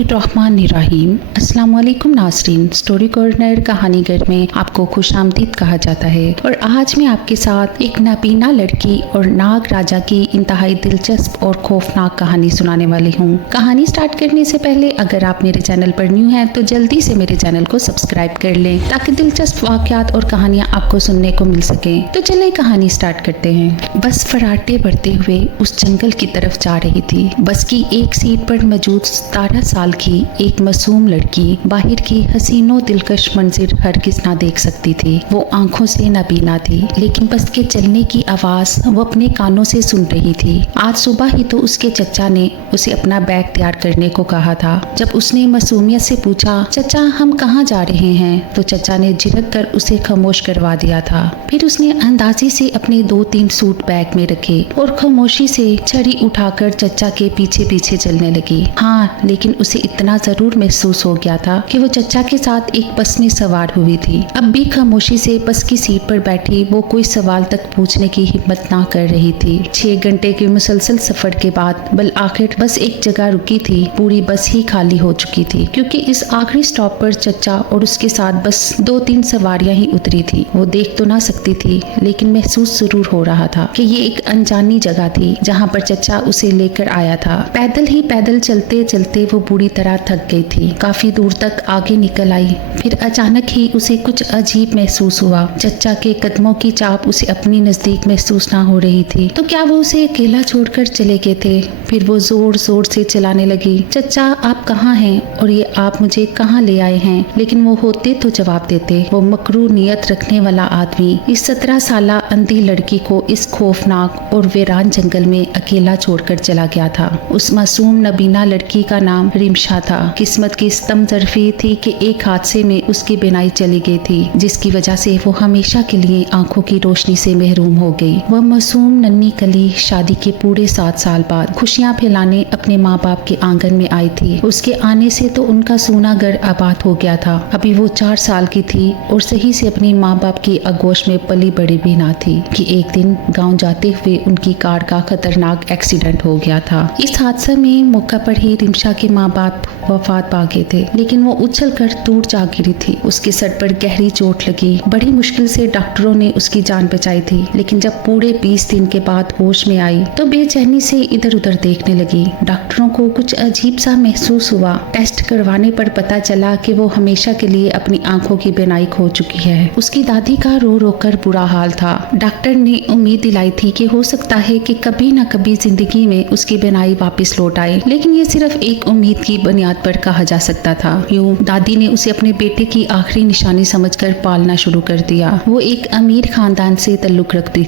बिस्मिल्लाहिर्रहमानिर्रहीम। अस्सलाम वालेकुम नाज़रीन। स्टोरी कॉर्नर कहानी घर में आपको खुशामदीद कहा जाता है और आज मैं आपके साथ एक नाबीना लड़की और नाग राजा की इंतहाई दिलचस्प और खौफनाक कहानी सुनाने वाली हूँ। कहानी स्टार्ट करने से पहले अगर आप मेरे चैनल पर न्यू हैं तो जल्दी से मेरे चैनल को सब्सक्राइब कर लें ताकि दिलचस्प वाक़यात और कहानियाँ आपको सुनने को मिल सके। तो चलिए कहानी स्टार्ट करते हैं। बस फराटे बढ़ते हुए उस जंगल की तरफ जा रही थी। बस की एक सीट पर मौजूद 17 साल की एक मासूम लड़की बाहर की हसीनो दिलकश मंजिर हरगिज ना देख सकती थी। वो आंखों से नबीना थी लेकिन बस के चलने की आवाज वो अपने कानों से सुन रही थी। आज सुबह ही तो उसके चचा ने उसे अपना बैग तैयार करने को कहा था। जब उसने मासूमियत से पूछा, चचा हम कहाँ जा रहे हैं, तो चचा ने झिझक कर उसे खामोश करवा दिया था। फिर उसने अंदाजी से अपने 2-3 सूट बैग में रखे और खामोशी से छड़ी उठाकर चचा के पीछे पीछे चलने लगी। हाँ, लेकिन उसे इतना जरूर महसूस हो गया था कि वो चचा के साथ एक बस में सवार हुई थी। अब भी खामोशी से बस की सीट पर बैठी वो कोई सवाल तक पूछने की हिम्मत ना कर रही थी। 6 घंटे के मुसलसल सफर के बाद बल आखिर बस एक जगह रुकी थी। पूरी बस ही खाली हो चुकी थी क्योंकि इस आखिरी स्टॉप पर चचा और उसके साथ बस 2-3 सवारियां ही उतरी थी। वो देख तो ना सकती थी लेकिन महसूस जरूर हो रहा था कि ये एक अनजानी जगह थी जहाँ पर चचा उसे लेकर आया था। पैदल चलते चलते वो बुरी तरह थक गई थी। काफी दूर तक आगे निकल आई। फिर अचानक ही उसे कुछ अजीब महसूस हुआ। चचा के कदमों की चाप उसे अपनी नजदीक महसूस ना हो रही थी। तो क्या वो उसे अकेला छोड़कर चले गए थे? फिर वो जोर जोर से चिल्लाने लगी, चचा आप कहाँ हैं और ये आप मुझे कहाँ ले आए हैं? लेकिन वो होते तो जवाब देते। वो मकरू नियत रखने वाला आदमी इस 17 साला अंधी लड़की को इस खौफनाक और वीरान जंगल में अकेला छोड़कर चला गया था। उस मासूम नबीना लड़की का नाम रिमशा था। किस्मत की स्तम तरफी थी कि एक हादसे में उसकी बिनाई चली गई थी जिसकी वजह से वो हमेशा के लिए आंखों की रोशनी से महरूम हो गई। वह मासूम नन्ही कली शादी के पूरे 7 साल बाद खुशियां फैलाने अपने माँ बाप के आंगन में आई थी। उसके आने से तो उनका सूना घर आबाद हो गया था। अभी वो 4 साल की थी और सही से अपनी माँ बाप की आगोश में पली बड़ी भी ना थी कि एक दिन गाँव जाते हुए उनकी कार का खतरनाक एक्सीडेंट हो गया था। इस हादसे में मौका पर ही रिमशा के माँ बाप वफात पा गए थे लेकिन वो उछल कर दूर जा गिरी थी। उसके सर पर गहरी चोट लगी। बड़ी मुश्किल से डॉक्टरों ने उसकी जान बचाई थी लेकिन जब पूरे 20 दिन के बाद होश में आई तो बेचैनी से इधर उधर देखने लगी। डॉक्टरों को कुछ अजीब सा महसूस हुआ। टेस्ट करवाने पर पता चला कि वो हमेशा के लिए अपनी आंखों की बिनाई खो चुकी है। उसकी दादी का रो रो कर बुरा हाल था। डॉक्टर ने उम्मीद दिलाई थी कि हो सकता है कि कभी न कभी जिंदगी में उसकी बिनाई वापस लौट आए, लेकिन ये सिर्फ एक उम्मीद की बुनियाद पर कहा जा सकता था। यूं दादी ने उसे अपने बेटे की आखिरी निशानी समझकर पालना शुरू कर दिया। वो एक अमीर खानदान से ताल्लुक रखती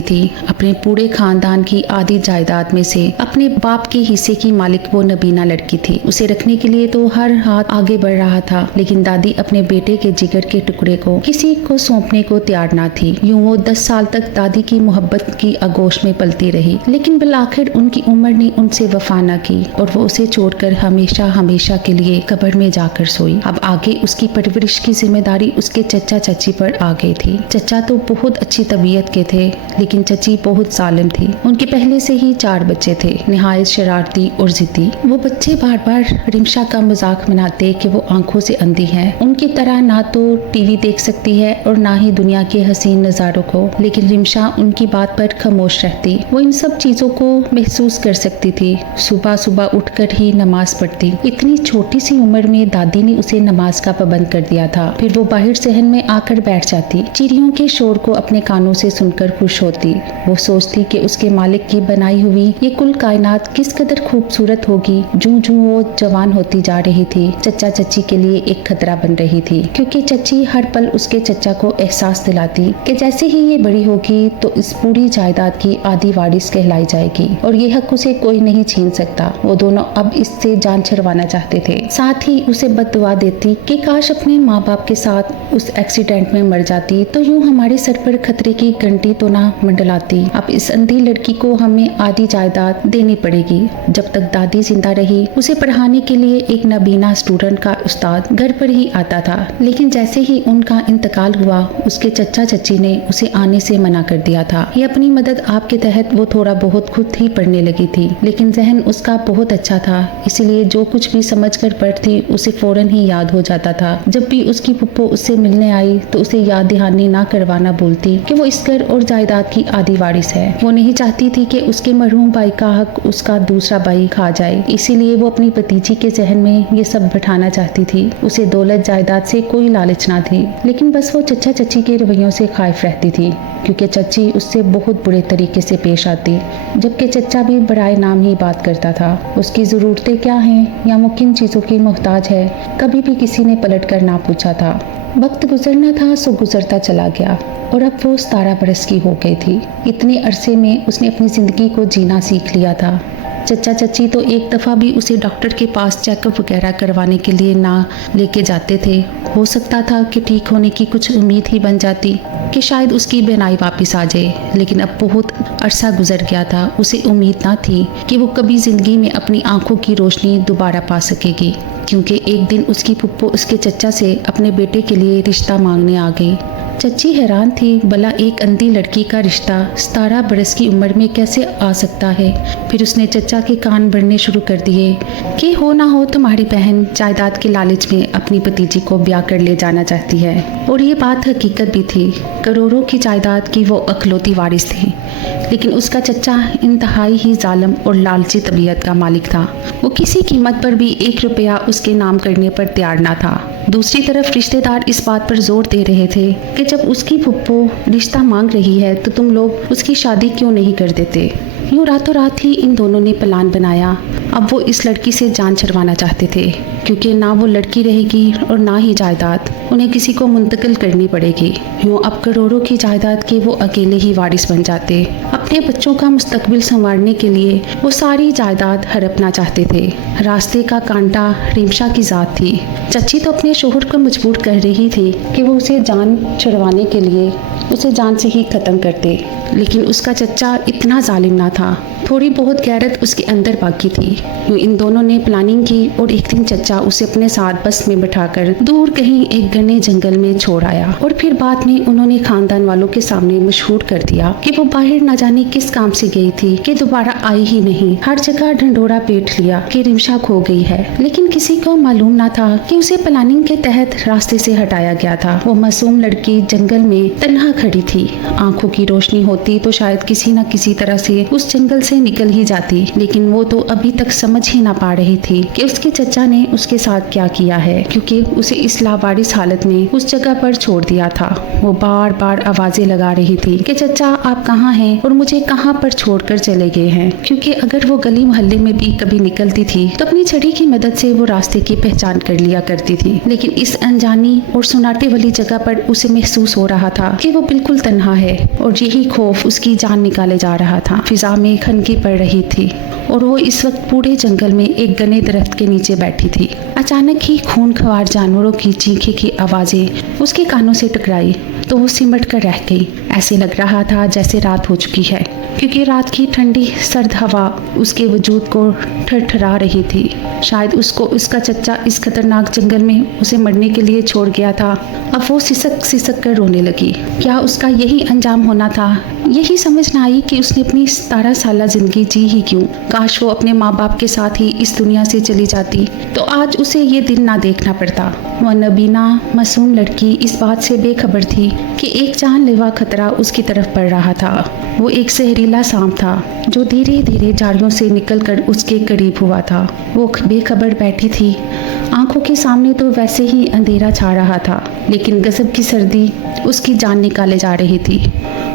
थी। अपने पूरे खानदान की आधी जायदाद में से अपने बाप के हिस्से की मालिक वो नबीना लड़की थी। उसे रखने के लिए तो हर हाथ आगे बढ़ रहा था लेकिन दादी अपने बेटे के जिगर के टुकड़े को किसी को सौंपने को तैयार ना थी। यूं वो 10 साल तक दादी की मोहब्बत की आगोश में पलती रही लेकिन बिलाखिर उनकी उम्र ने उनसे वफा न की और वो उसे छोड़कर हमेशा के लिए कब्र में जाकर सोई। अब आगे उसकी परवरिश की जिम्मेदारी उसके चचा चाची पर आ गई थी। चचा तो बहुत अच्छी तबीयत के थे लेकिन चची बहुत जालिम थी। उनके पहले से ही 4 बच्चे थे, निहायत शरारती और जिद्दी। वो बच्चे बार बार रिमशा का मजाक बनाते कि वो आंखों से अंधी है, उनकी तरह ना तो टीवी देख सकती है और ना ही दुनिया के हसीन नजारों को। लेकिन रिमशा उनकी बात पर खामोश रहती। वो इन सब चीजों को महसूस कर सकती थी। सुबह सुबह उठकर ही नमाज पढ़ती। इतनी छोटी सी उम्र में दादी ने उसे नमाज का पाबंद कर दिया था। फिर वो बाहर सहन में आकर बैठ जाती। चिड़ियों के शोर को अपने कानों से सुनकर खुश होती। वो सोचती कि उसके मालिक की बनाई हुई ये कुल कायनात किस कदर खूबसूरत होगी। जूं जूं वो जवान होती जा रही थी चचा चची के लिए एक खतरा बन रही थी क्योंकि चची हर पल उसके चचा को एहसास दिलाती कि जैसे ही ये बड़ी होगी तो इस पूरी जायदाद की आधी वारिस कहलाई जाएगी और ये हक उसे कोई नहीं छीन सकता। वो दोनों अब इससे जान छुड़वाना चाहते थे। साथ ही उसे बद्दुआ देती कि काश अपने माँ बाप के साथ उस एक्सीडेंट में मर जाती तो यूं हमारे सर पर खतरे की घंटी तो ना मंडलाती। अब इस अंधी लड़की को हमें आधी जायदाद देनी पड़ेगी। जब तक दादी जिंदा रही उसे पढ़ाने के लिए एक नबीना स्टूडेंट का उस्ताद घर पर ही आता था लेकिन जैसे ही उनका इंतकाल हुआ उसके चचा चची ने उसे आने से मना कर दिया था। ये अपनी मदद आपके तहत वो थोड़ा बहुत खुद ही पढ़ने लगी थी लेकिन जहन उसका बहुत अच्छा था, इसीलिए जो कुछ भी समझकर पढ़ती उसे फौरन ही याद हो जाता था। जब भी उसकी पुप्पो उससे मिलने आई तो उसे याद दहानी ना करवाना बोलती कि वो इस घर और जायदाद की आधी वारिस है। वो नहीं चाहती थी कि उसके मरहूम भाई का हक उसका दूसरा भाई खा जाए, इसीलिए वो अपनी भतीजी के जहन में ये सब बैठाना चाहती थी। उसे दौलत जायदाद से कोई लालच ना थी, लेकिन बस वो चचा चची के रवैयों से खौफ रहती थी, क्योंकि चची उससे बहुत बुरे तरीके से पेश आती, जबकि चचा भी बराए नाम ही बात करता था। उसकी ज़रूरतें क्या हैं या वो किन चीज़ों की मोहताज है, कभी भी किसी ने पलट कर ना पूछा था। वक्त गुजरना था सो गुजरता चला गया और अब वो 17 बरस की हो गई थी। इतने अरसे में उसने अपनी ज़िंदगी को जीना सीख लिया था। चचा चची तो एक दफ़ा भी उसे डॉक्टर के पास चेकअप वगैरह करवाने के लिए ना लेके जाते थे। हो सकता था कि ठीक होने की कुछ उम्मीद ही बन जाती कि शायद उसकी बीनाई वापस आ जाए, लेकिन अब बहुत अरसा गुजर गया था। उसे उम्मीद ना थी कि वो कभी ज़िंदगी में अपनी आंखों की रोशनी दोबारा पा सकेगी, क्योंकि एक दिन उसकी पुप्पो उसके चचा से अपने बेटे के लिए रिश्ता मांगने आ गई। चची हैरान थी, भला एक अंधी लड़की का रिश्ता 17 बरस की उम्र में कैसे आ सकता है। फिर उसने चचा के कान भरने शुरू कर दिए कि हो ना हो तुम्हारी बहन जायदाद के लालच में अपनी भतीजी को ब्याह कर ले जाना चाहती है। और ये बात हकीकत भी थी। करोड़ों की जायदाद की वो अकलौती वारिस थी, लेकिन उसका चचा इंतहाई ही जालिम और लालची तबीयत का मालिक था। वो किसी कीमत पर भी 1 रुपया उसके नाम करने पर तैयार ना था। दूसरी तरफ रिश्तेदार इस बात पर जोर दे रहे थे कि जब उसकी फुप्पो रिश्ता मांग रही है तो तुम लोग उसकी शादी क्यों नहीं कर देते। यूँ रातों रात ही इन दोनों ने प्लान बनाया। अब वो इस लड़की से जान छुड़वाना चाहते थे, क्योंकि ना वो लड़की रहेगी और ना ही जायदाद उन्हें किसी को मुंतकिल करनी पड़ेगी। यूँ अब करोड़ों की जायदाद के वो अकेले ही वारिस बन जाते। अपने बच्चों का मुस्तकबिल संवारने के लिए वो सारी जायदाद हड़पना चाहते थे। रास्ते का कांटा रिमशा की ज़ात थी। चची तो अपने शोहर को मजबूर कर रही थी कि वो उसे जान छुड़वाने के लिए उसे जान से ही ख़त्म करते, लेकिन उसका चचा इतना जालिम ना था। थोड़ी बहुत गैरत उसके अंदर बाकी थी। यूँ इन दोनों ने प्लानिंग की और एक दिन चचा उसे अपने साथ बस में बिठाकर दूर कहीं एक घने जंगल में छोड़ आया। और फिर बाद में उन्होंने खानदान वालों के सामने मशहूर कर दिया कि वो बाहर न जाने किस काम से गई थी कि दोबारा आई ही नहीं। हर जगह ढंढोरा पीट लिया कि रिमशा खो गई है, लेकिन किसी को मालूम ना था कि उसे प्लानिंग के तहत रास्ते से हटाया गया था। वो मासूम लड़की जंगल में तन्हा खड़ी थी। आंखों की रोशनी होती तो शायद किसी न किसी तरह से उस जंगल से निकल ही जाती, लेकिन वो तो अभी तक समझ ही ना पा रही थी कि उसके चचा ने उसके साथ क्या किया है, क्योंकि उसे इस लावारिस हालत में उस जगह पर छोड़ दिया था। वो बार बार आवाजें लगा रही थी कि चचा आप कहाँ हैं और मुझे कहाँ पर छोड़कर चले गए हैं, क्योंकि अगर वो गली मोहल्ले में भी कभी निकलती थी तो अपनी छड़ी की मदद से वो रास्ते की पहचान कर लिया करती थी। लेकिन इस अनजानी और सुनाटे वाली जगह पर उसे महसूस हो रहा था कि वो बिल्कुल तन्हा है और यही खौफ उसकी जान निकाले जा रहा था। फिजा में खनकी पड़ रही थी और वो इस वक्त पूरे जंगल में एक घने दरख्त के नीचे बैठी थी। अचानक ही खूनख्वार जानवरों की चीखे की आवाजें उसके कानों से टकराई तो वो सिमट कर रह गई। ऐसे लग रहा था जैसे रात हो चुकी है, क्योंकि रात की ठंडी सर्द हवा उसके वजूद को ठरठरा रही थी। शायद उसको उसका चचा इस खतरनाक जंगल में उसे मरने के लिए छोड़ गया था। अब वो सिसक सिसक कर रोने लगी। क्या उसका यही अंजाम होना था? यही समझ न आई कि उसने अपनी 17 साल जिंदगी जी ही क्यों। काश वो अपने माँ बाप के साथ ही इस दुनिया से चली जाती तो आज उसे ये दिन ना देखना पड़ता। वह नबीना मासूम लड़की इस बात से बेखबर थी कि एक जानलेवा खतरा उसकी तरफ बढ़ रहा था। वो एक जहरीला सांप था जो धीरे धीरे झाड़ियों से निकलकर उसके करीब हुआ था। वो बेखबर बैठी थी। आंखों के सामने तो वैसे ही अंधेरा छा रहा था, लेकिन गजब की सर्दी उसकी जान निकाले जा रही थी।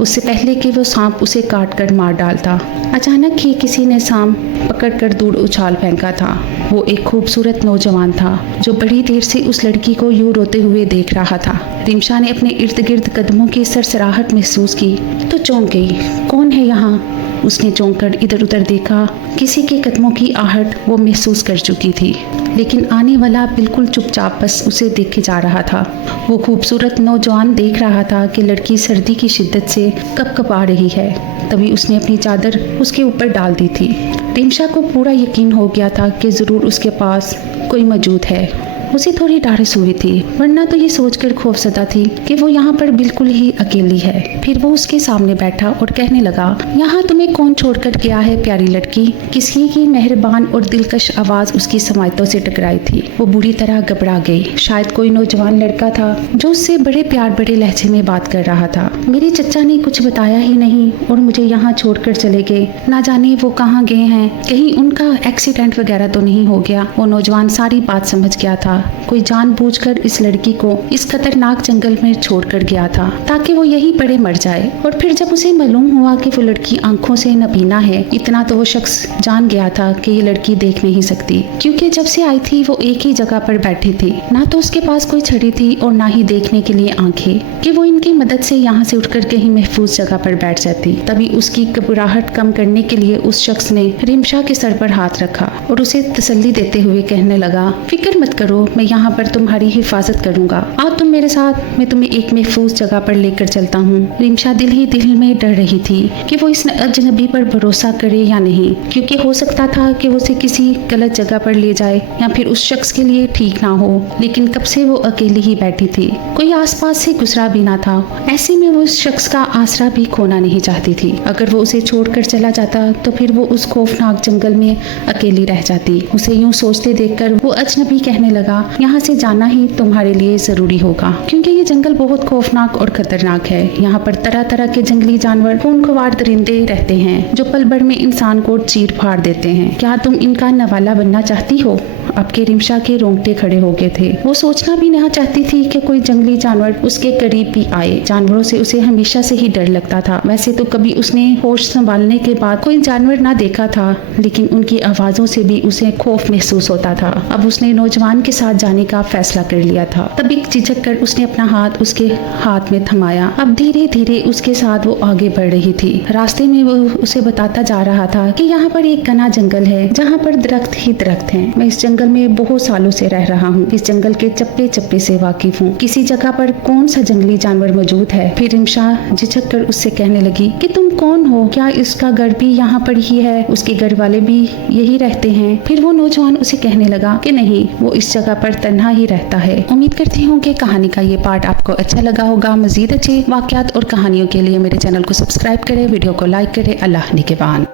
उससे पहले कि वो सांप उसे काट कर मार डालता, अचानक ही किसी ने सांप पकड़कर दूर उछाल फेंका था। वो एक खूबसूरत नौजवान था जो बड़ी देर से उस लड़की को यूं रोते हुए देख रहा था। रिमशा ने अपने इर्द गिर्द कदमों की सरसराहट महसूस की तो चौंक गई। कौन है यहाँ? उसने चौंक कर इधर उधर देखा। किसी के कदमों की आहट वो महसूस कर चुकी थी, लेकिन आने वाला बिल्कुल चुपचाप बस उसे देखे जा रहा था। वो खूबसूरत नौजवान देख रहा था कि लड़की सर्दी की शिद्दत से कपकपा रही है। तभी उसने अपनी चादर उसके ऊपर डाल दी थी। रिमशा को पूरा यकीन हो गया था कि ज़रूर उसके पास कोई मौजूद है। उसे थोड़ी ढारस हुई थी, वरना तो ये सोचकर खौफजदा थी कि वो यहाँ पर बिल्कुल ही अकेली है। फिर वो उसके सामने बैठा और कहने लगा, यहाँ तुम्हें कौन छोड़कर गया है प्यारी लड़की? किसी की मेहरबान और दिलकश आवाज उसकी समायतों से टकराई थी। वो बुरी तरह घबरा गई। शायद कोई नौजवान लड़का था जो उससे बड़े प्यार बड़े लहजे में बात कर रहा था। मेरे चचा ने कुछ बताया ही नहीं और मुझे यहाँ छोड़कर चले गए। ना जाने वो कहाँ गए हैं, कहीं उनका एक्सीडेंट वगैरह तो नहीं हो गया। वो नौजवान सारी बात समझ गया था। कोई जानबूझकर इस लड़की को इस खतरनाक जंगल में छोड़कर गया था ताकि वो यहीं पड़े मर जाए। और फिर जब उसे मालूम हुआ कि वो लड़की आंखों से नबीना है, इतना तो वो शख्स जान गया था कि ये लड़की देख नहीं सकती, क्योंकि जब से आई थी वो एक ही जगह पर बैठी थी। ना तो उसके पास कोई छड़ी थी और ना ही देखने के लिए आंखें कि वो इनकी मदद से यहाँ से उठकर कहीं महफूज जगह पर बैठ जाती। तभी उसकी घबराहट कम करने के लिए उस शख्स ने रिमशा के सर पर हाथ रखा और उसे तसल्ली देते हुए कहने लगा, फिक्र मत करो, मैं यहाँ पर तुम्हारी हिफाजत करूंगा। आओ तुम मेरे साथ, मैं तुम्हें एक महफूज जगह पर लेकर चलता हूँ। रिमशा दिल ही दिल में डर रही थी कि वो इस अजनबी पर भरोसा करे या नहीं, क्योंकि हो सकता था कि वो उसे किसी गलत जगह पर ले जाए या फिर उस शख्स के लिए ठीक ना हो। लेकिन कब से वो अकेली ही बैठी थी, कोई आसपास से गुजरा भी ना था। ऐसे में वो उस शख्स का आसरा भी खोना नहीं चाहती थी। अगर वो उसे छोड़कर चला जाता तो फिर वो उस खौफनाक जंगल में अकेली रह जाती। उसे यूं सोचते देखकर वो अजनबी कहने लगा, यहाँ से जाना ही तुम्हारे लिए जरूरी होगा, क्योंकि ये जंगल बहुत खौफनाक और खतरनाक है। यहाँ पर तरह तरह के जंगली जानवर, खूनख्वार दरिंदे रहते हैं जो पल भर में इंसान को चीर फाड़ देते हैं। क्या तुम इनका नवाला बनना चाहती हो? अब के रिमशा के रोंगटे खड़े हो गए थे। वो सोचना भी नहीं चाहती थी कि कोई जंगली जानवर उसके करीब भी आए। जानवरों से उसे हमेशा से ही डर लगता था। वैसे तो कभी उसने होश संभालने के बाद कोई जानवर ना देखा था, लेकिन उनकी आवाजों से भी उसे खौफ महसूस होता था। अब उसने नौजवान के साथ जाने का फैसला कर लिया था। तभी झिझक कर उसने अपना हाथ उसके हाथ में थमाया। अब धीरे धीरे उसके साथ वो आगे बढ़ रही थी। रास्ते में वो उसे बताता जा रहा था कि यहाँ पर एक घना जंगल है जहाँ पर दरख्त ही दरख्त हैं। मैं इस जंगल में बहुत सालों से रह रहा हूँ। इस जंगल के चप्पे चप्पे से वाकिफ हूँ। किसी जगह पर कौन सा जंगली जानवर मौजूद है? फिर रिमशा झिझक कर उससे कहने लगी कि तुम कौन हो? क्या इसका घर भी यहाँ पर ही है? उसके घर वाले भी यही रहते हैं? फिर वो नौजवान उसे कहने लगा कि नहीं, वो इस जगह पर तन्हा ही रहता है। उम्मीद करती हूँ कि कहानी का ये पार्ट आपको अच्छा लगा होगा। मजीद अच्छे वाकयात और कहानियों के लिए मेरे चैनल को सब्सक्राइब करें, वीडियो को लाइक करें। अल्लाह निगहबान।